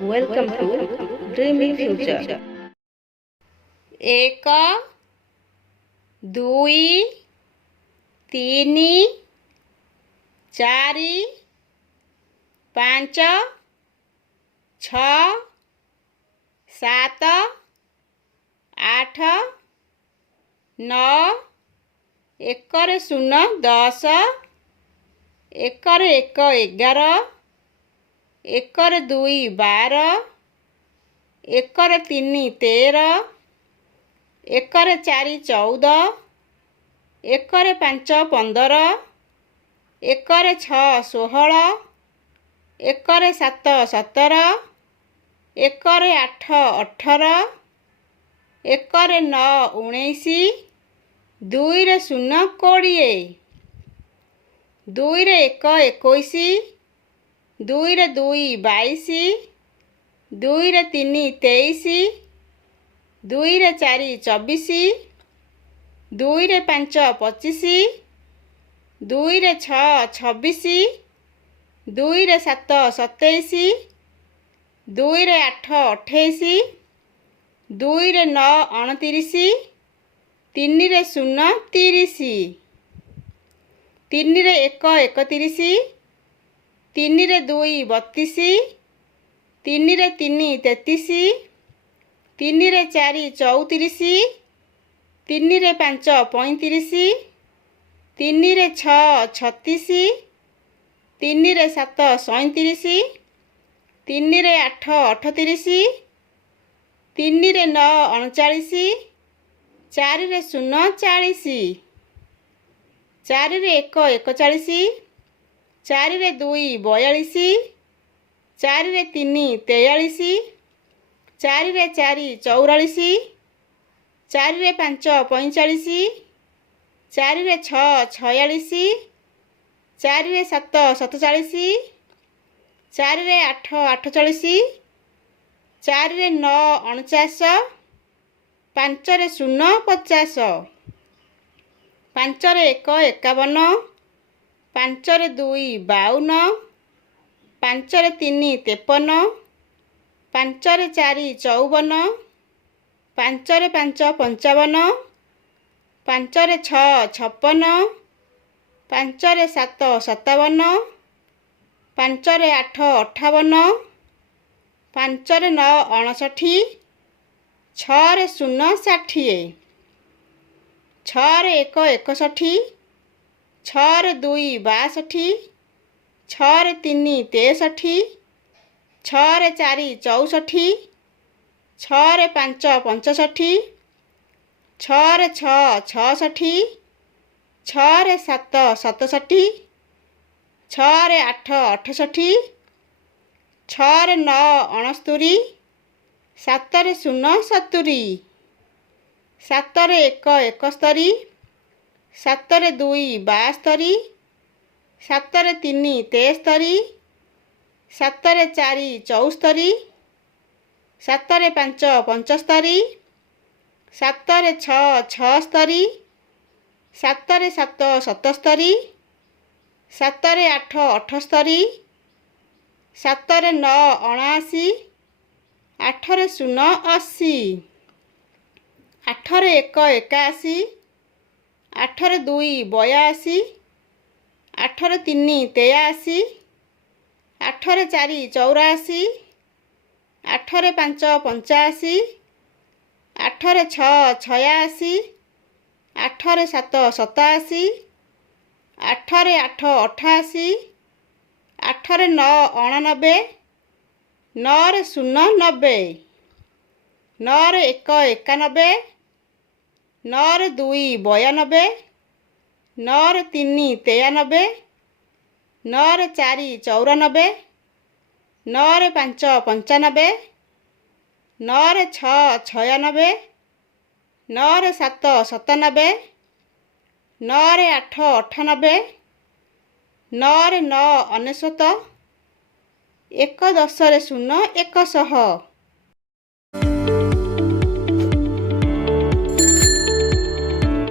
Welcome to Dreamy Future. 1 2 3 4 5 6 7 8 9 1 0 10 1 1 11 1 2 12 1 3 13 1 4 14 1 5 15 1 6 16 1 7 17 1 8 18 1 9 19 2 0 20 2 1 21 2 2 22 2 3 23 2 4 24 2 5 25 2 6 26 2 7 27 2 8 28 2 9 29 3 0 30 3 1 31 3 2 32 3 3 33 3 4 34 3 5 35 3 6 36 3 7 37 3 8 38 3 9 39 4 0 40 4 1 41 4 2 42 4 3 43 4 4 44 4 5 45 4 6 46 4 7 47 4 8 48 4 9 49 5 0 50 5 1 51 5 2 52 5 3 53 5 4 54 5 5 55 5 6 56 5 7 57 5 8 58 5 9 59 6 0 60 6 1 61 6 2 62 6 3 63 6 4 64 6 5 65 6 6 66 6 7 67 6 8 68 6 9 69 7 0 70 7 1 71 7 2 72 7 3 73 7 4 74 7 5 75 7 6 76 7 7 77 7 8 78 7 9 79 8 0 80 8 1 81 8 2 82 8 3 83 8 4 84 8 5 85 8 6 86 8 7 87 8 8 88 8 9 89 9 0 90 9 1 91 9 2 92 9 3 93 9 4 94 9 5 95 9 6 96 9 7 97 9 8 98 9 9 ଅନେଶ୍ୱତ 1 10 0 100